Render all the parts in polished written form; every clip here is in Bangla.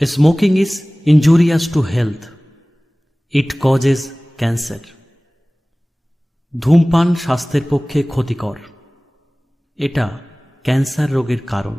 Smoking is injurious to health. It causes cancer. ধূমপান স্বাস্থ্যের পক্ষে ক্ষতিকর। এটা ক্যান্সার রোগের কারণ।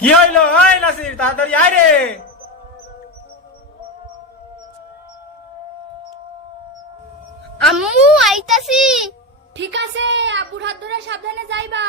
কি হইলো? ওই নাসির, তাড়াতাড়ি আয় রে। আম্মু আইতাছি। ঠিক আছে, আব্বুর হাত ধরে সাবধানে যাইবা।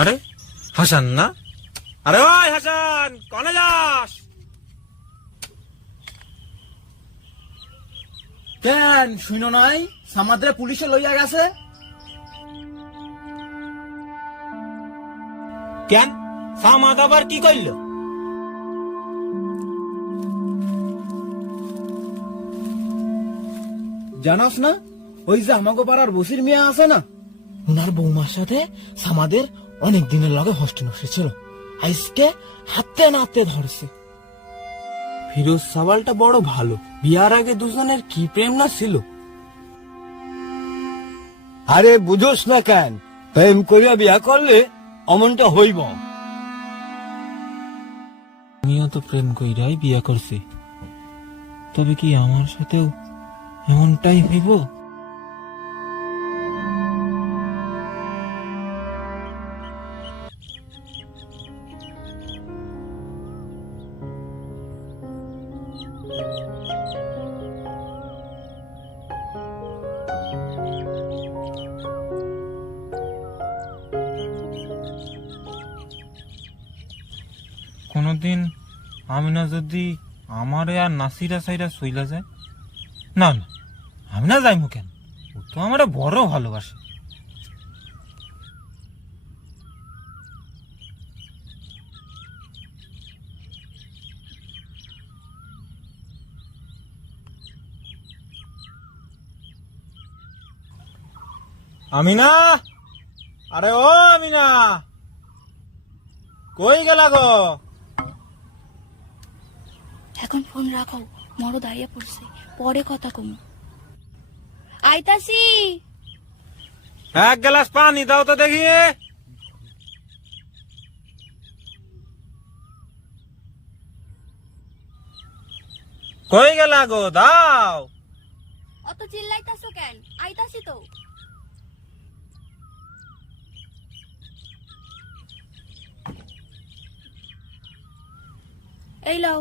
আরে হাসান না? আরে ওই হাসান, কনে যাস? কেন শুনো নয়, সামাদ্রে পুলিশে লইয়া গেছে। কেন সামাদ আবার কি করল? জানাস না, ওই যে আমাগো পাড়ার বসির মিয়া আছে না, ওনার বৌমার সাথে সামাদের অনেক দিনের লগে হস্টে ছিল। আজকে হাতে নাতে ধরছে। ফিরোজ সাবালটা বড় ভালো, বিয়ার আগে দুজনের কি প্রেম না ছিল। আরে বুঝোস না কেন, প্রেম করিয়া বিয়া করলে অমনটা হইব। আমিও তো প্রেম কইরাই বিয়া করছি, তবে কি আমার সাথেও এমনটাই হইব? কোনদিন আমিনা যদি আমারে আর নাসিরা সাইরা সইলা যায়, না না, আমি না যাইমু কেন, ও তো আমার বড় ভালোবাসে। আমিনা, আরে ও আমিনা, কই গেলা গো? এখন ফোন রাখো, মরো দাঁড়িয়ে পড়ছে, পরে কথা কম। আইতাছি। এক গ্লাস পানি দাও তো দেখি। কই গেলা গো, দাও। অত চিল্লাইতাছো কেন? আইতাছি তো। এই লাও।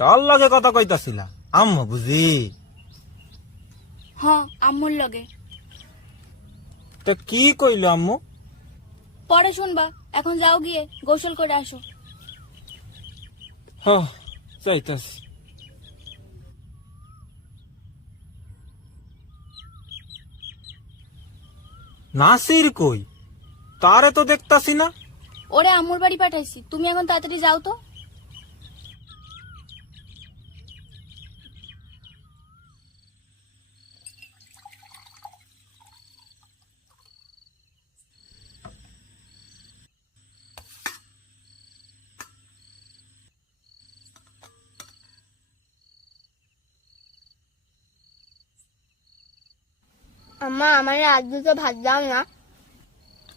কার লগে কথা কইতাছিলা? আম্মু বুঝি? হ, আম্মুর লগে। তো কি কইলো আম্মু? পরে শুনবা, এখন যাও গিয়ে গোসল করে আসো। হ, যাইতাছি। নাসির কই? তারে তো দেখতাছি না। ওরে আম্মুর বাড়ি পাঠাইছি, তুমি এখন তাড়াতাড়ি যাও তো। আম্মা আমার আজ দুটো ভাত দাও না।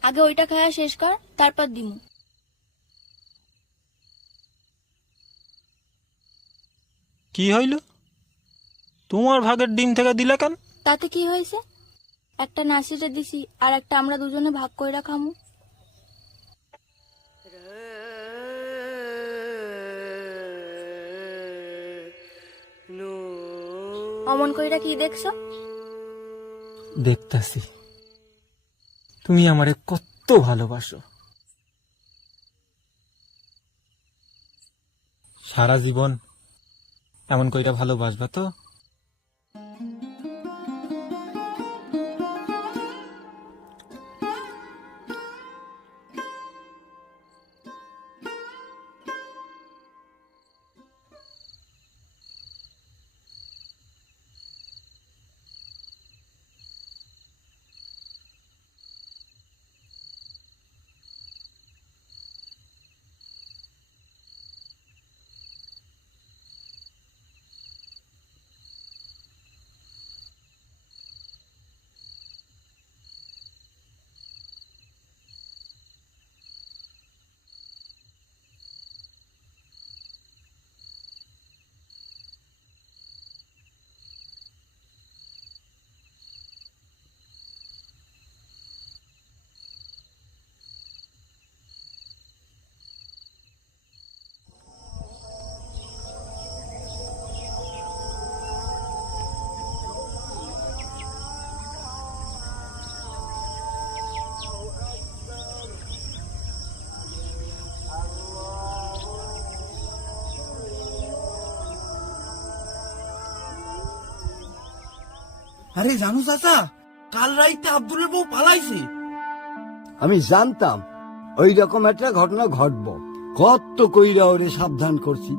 আগে ওইটা খাওয়া শেষ কর, তারপর দিমু। কি হইল? তোমার ভাগের ডিম থেকে দিলে কেন? তাতে কি হয়েছে? একটা নাসিরে দিছি, আর একটা আমরা দুজনে ভাগ কইরা খামু। অমন কইরা কি দেখছো? দেখতাছি তুমি আমারে কত ভালোবাসো। সারা জীবন এমন কইরা ভালোবাসবা তো? আরে জানো চাচা, কাল রাইতে আব্দুলের বউ পালাইছে। আমি জানতাম ওই রকম একটা ঘটনা ঘটবো, কত কইরা ওরে সাবধান করছি।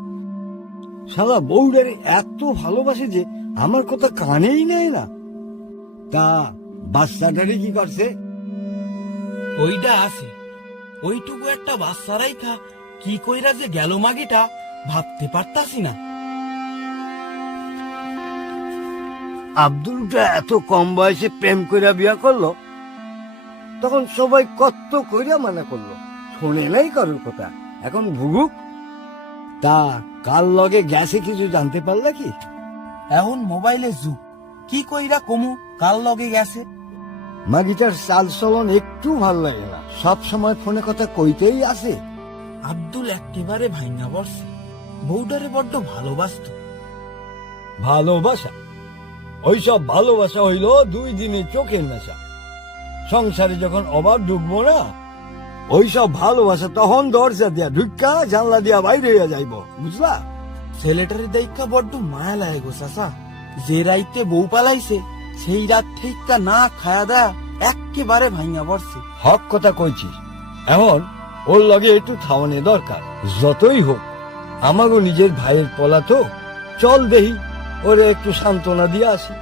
শালা বউডারে এত ভালোবাসে যে আমার কথা কানেই নেয় না। তা বাচ্চাটারে কি করছে? ওইটা আছে, ওইটুকু একটা বাচ্চা রাইখা কি কইরা যে গেল মাগিটা ভাবতে পারতাছি না। আব্দুলটা এত কম বয়সে প্রেম কইরা বিয়া করলো, তখন সবাই কত কইরা মানা করলো, শোনে নাই কারোর কথা, এখন ভুগুক। তা কার লগে গেছে কিছু জানতে পারলা কি? এখন মোবাইলের যুগ, কি কইরা কমু কাল লগে গেছে। মাগিটার চাল চলন একটু ভাল লাগে না, সব সময় ফোনে কথা কইতেই আছে। আব্দুল একেবারে ভাইঙ্গা পড়ছে, বউটারে বড্ড ভালোবাসতো। ভালোবাসা? ওইসব ভালোবাসা হইল 2 দিনের চোখের নেশা। সংসারে যখন অভাব ঢুকবো না, ওইসব ভালোবাসা তখন দরজা দিয়া ঢুকা জানলা দিয়া বাইরে হইয়া যাইব, বুঝলা? ছেলেটার দেখা বড্ড মায়া লাগে গো চাচা। যে রাইতে বউ পালাইছে সেই রাত থেকে না খায়া দেয়া একেবারে ভাঙা পড়ছে। হক কথা কইছিস। এখন ওর লগে একটু থামানো দরকার। যতই হোক আমাগো নিজের ভাইয়ের পলা তো, চল দেহি ওরে একটু সান্ত্বনা দিয়ে আসি।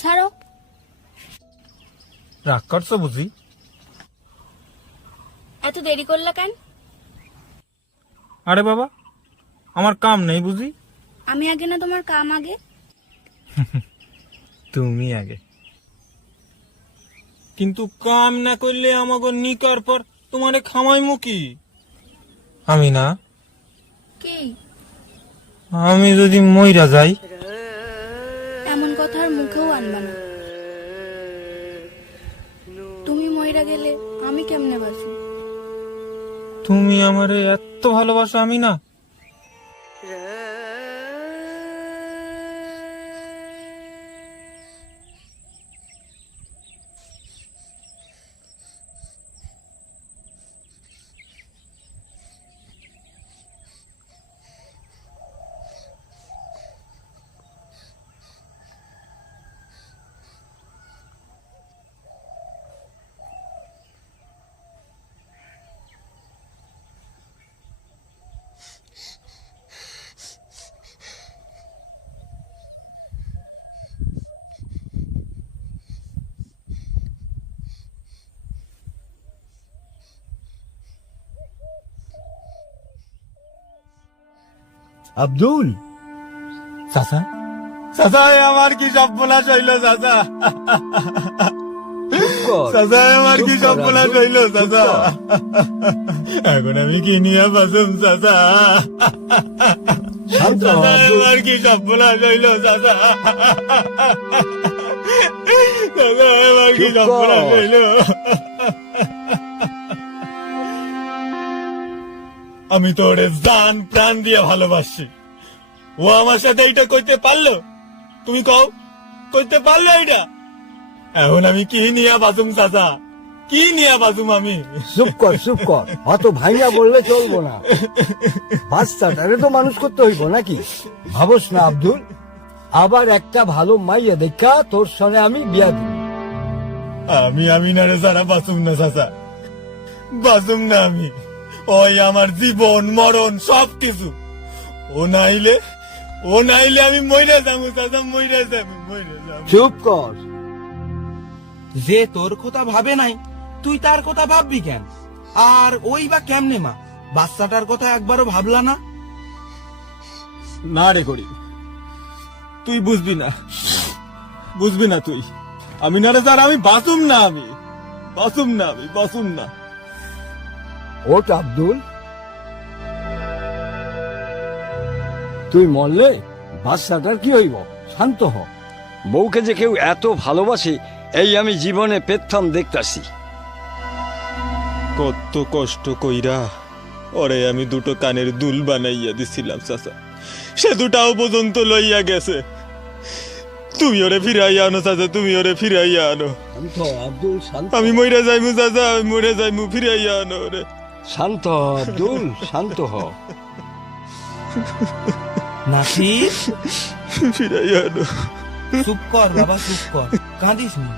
ছাড়ো। রাগ করছো বুঝি? এত দেরি করলা কেন? আরে বাবা, আমার কাম নেই বুঝি? আমি আগে না তোমার কাম আগে? তুমি আগে। কিন্তু কাম না করলে আমাকে নিকার পর তোমারে খামাইমু কি? আমি না, কি? আমি যদি মইরা যাই? এমন কথা আর মুখেও আনবা না। তুমি মইরা গেলে আমি কেমনে বাঁচি? তুমি আমারে এত ভালোবাসো আমি না? আব্দুল, চাচা, চাচা আমার কি সর্বনাশ হইল চাচা? চাচা আমার কি সর্বনাশ হইল চাচা? এখন আমি কি নিয়ে বাসুম চাচা? শান্ত হ, চাচা আব্দুল। আমার কি সর্বনাশ হইল চাচা? চাচা আমার কি চুপ কর। সর্বনাশ হইল? আমি তো ওরে জান প্রাণ দিয়ে ভালোবাসি। ও আমার সাথে এইটা কইতে পারলো? তুমি কও, কইতে পারলো এইটা? এখন আমি কি নিয়া বাজুম চাচা? কি নিয়া বাজুম আমি? চুপ কর, চুপ কর। অত ভাইয়া বললে চলবো না। বাচ্চাটারে তো মানুষ করতে হইব নাকি? ভাবস না আব্দুল, আবার একটা ভালো মাইয়া দেখা তোর সঙ্গে আমি বিয়া দিব। আমি আমিনারে সারা বাঁচুম না চাচা, বাঁচুম না আমি। ওই আমার জীবন মরণ সব কিছু। ও নাইলে আমি মইরা যাবো চাচা, মইরা যাবো। চুপ কর। যে তোর কথা ভাবে নাই তুই তার কথা ভাববি কেন? আর ওই বা কেমনে মা? বাচ্চাটার কথা একবারও ভাবলা না? না রে করি, তুই বুঝবি না, বুঝবি না তুই। আমি না রে স্যার, আমি বাঁচুম না, আমি বাঁচুম না। ওট আব্দুল, তুই মরলে বাচ্চাটার কি হইব? শান্ত হ। বউকে যে কেউ এত ভালোবাসে এই আমি জীবনে পেতাম দেখতাছি। কত কষ্ট কইরা ওরে আমি দুটো কানের দুল বানাইয়া দিছিলাম চাচা, সে দুটাও পর্যন্ত লইয়া গেছে। তুমি ওরে ফিরাইয়া আনো চাচা, তুমি ওরে ফিরাইয়া আনো। শান্ত হ, আব্দুল, শান্ত। আমি মইরা যাইমু চাচা, আমি মরে যাইমু, ফিরাইয়া আনো ওরে। শান্ত হ আব্দুল, শান্ত হ। নাসির, ফিরাইয়া আনো। চুপ কর বাবা, চুপ কর, কাঁদিস না।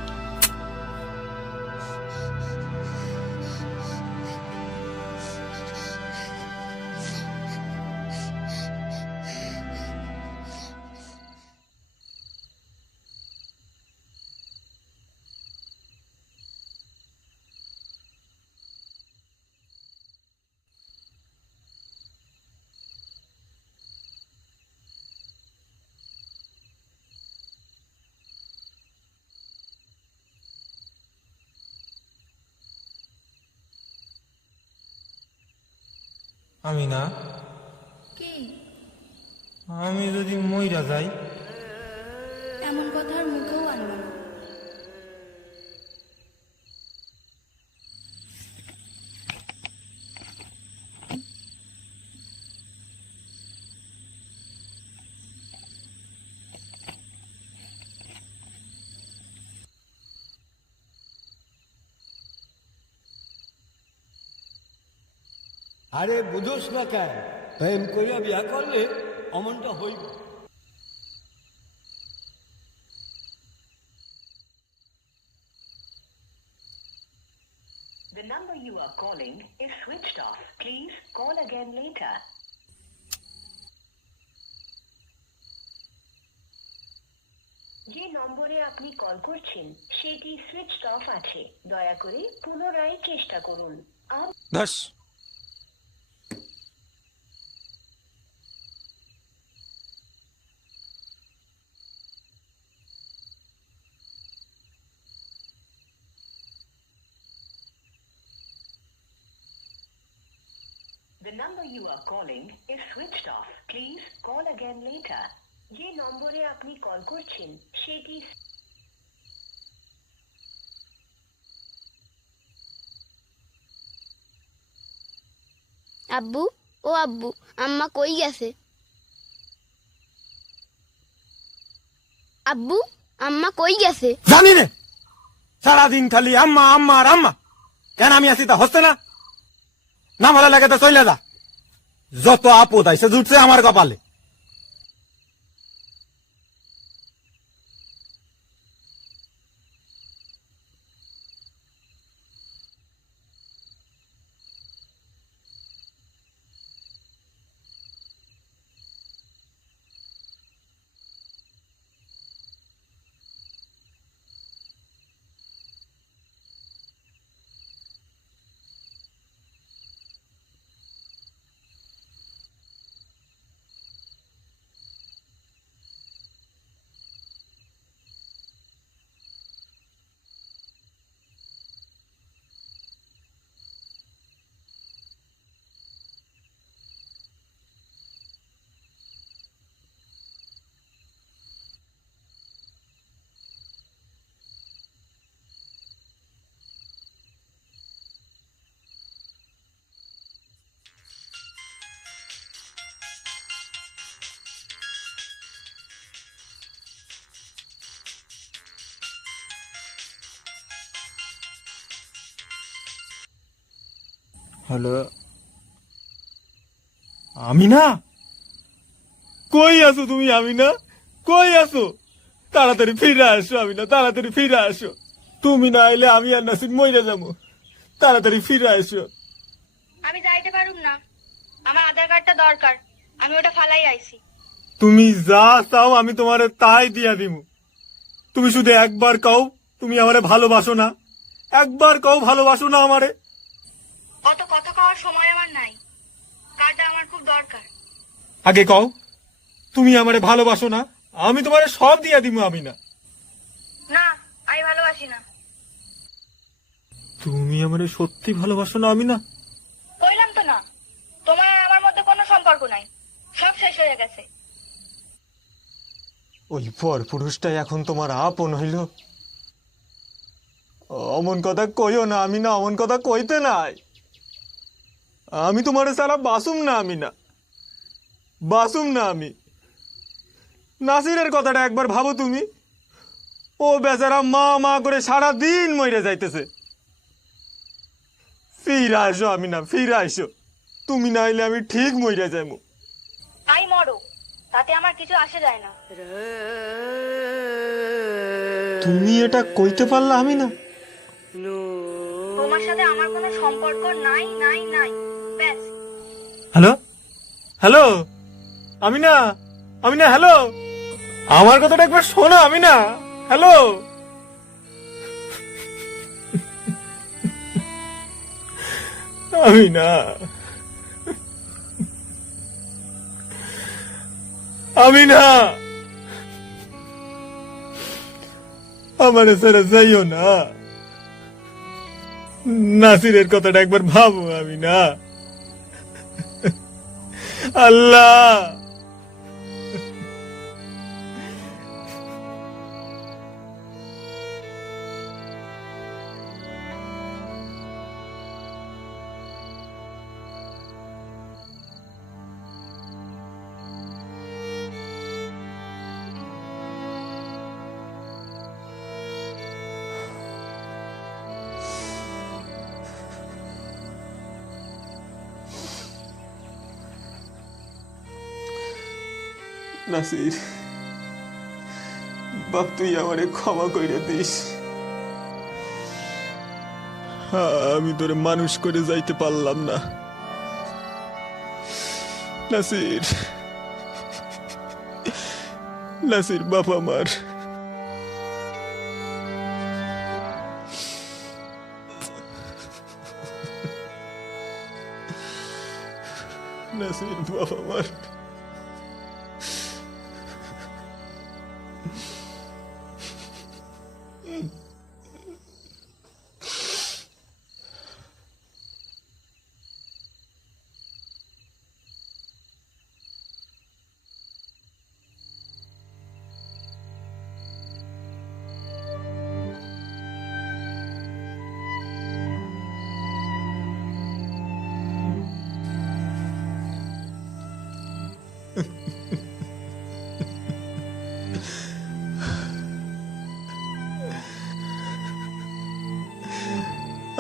আমি না, কি আমি যদি মইরা যাই, এমন কথা আর মুখেও আনবে না। আরে বুঝোস না কেন, প্রেম করিয়া বিয়া করলে অমনটা হইব। The number you are calling is switched off. Please call again later. যে নম্বরে আপনি কল করছেন সেটি সুইচড অফ আছে, দয়া করে পুনরায় চেষ্টা করুন। ধস। The number you are calling is switched off. Please call again later. যে নম্বরে আপনি কল করছেন সেটি আব্বু, ও আব্বু, আম্মা কই গেছে? আব্বু, আম্মা কই গেছে? জানি নে, সারাদিন খালি আম্মা আম্মা আর আম্মা। কেন আমি আছি তা হচ্ছে না? না ভালো লাগে তো চলে যা। যত আপদ আইসে জুটছে আমার কপালে। হ্যালো, আমিনা? কই আছো তুমি আমিনা? কই আছো? তাড়াতাড়ি ফিরে আসো আমিনা, তাড়াতাড়ি ফিরে আসো। তুমি না এলে আমি আর নাসির মইরা যাবো। তাড়াতাড়ি ফিরে আসো। আমি যাইতে পারুম না, আমার আধার কার্ডটা দরকার, আমি ওটা ফালাই আইছি। তুমি যা চাও আমি তোমারে তাই দিয়া দিমু। তুমি শুধু একবার কও তুমি আমারে ভালোবাসো না। একবার কও ভালোবাসো না আমারে। অত কথা কওয়ার সময় আমার নাই, কার্ডটা আমার খুব দরকার। আগে কও তুমি আমারে ভালোবাসো না, আমি তোমারে সব দিয়া দিমু আমিনা। না, আমি ভালোবাসি না। তুমি আমারে সত্যি ভালোবাসো না আমিনা? কইলাম তো না, তোমার আর আমার মধ্যে কোনো সম্পর্ক নাই, সব শেষ হয়ে গেছে। ওই পর পুরুষটাই এখন তোমার আপন হইল? অমন কথা কইও না আমিনা, অমন কথা কইতে নাই। আমি তোমার সারা বাসুম না আমিনা, বাসুম না আমি। নাসিরের কথাটা একবার ভাবো তুমি। ও বেচারা মা মা করে সারা দিন মরে যাইতেছে। ফিরে আসো আমিনা, ফিরে আসো। তুমি না এলে আমি ঠিক মরে যাইমু। তাই মরো, তাতে আমার কিছু আসে যায় না। তুমি এটা কইতে পারলা আমিনা? তোমার সাথে আমার কোনো সম্পর্ক নাই নাই নাই, ব্যাস। Hello hello Amina, Amina hello, আমার কথাটা একবার শোনো আমিনা। হ্যালো, আমিনা, আমিনা, আমার ছেড়ে যাইও না। নাসিরের কথাটা একবার ভাবো আমিনা। আল্লাহ নাসির, বাপ তুই আমারে ক্ষমা করে দিস। আমি তোরে মানুষ করে যাইতে পারলাম না নাসির। নাসির বাপ আমার, নাসির বাপ আমার।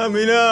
আমিনা,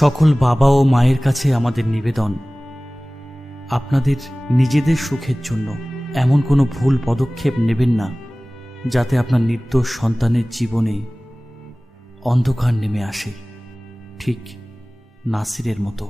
সকল বাবা ও মায়ের কাছে আমাদের নিবেদন, আপনাদের নিজেদের সুখের জন্য এমন কোনো ভুল পদক্ষেপ নেবেন না যাতে আপনার নির্দোষ সন্তানের জীবনে অন্ধকার নেমে আসে, ঠিক নাসিরের মতো।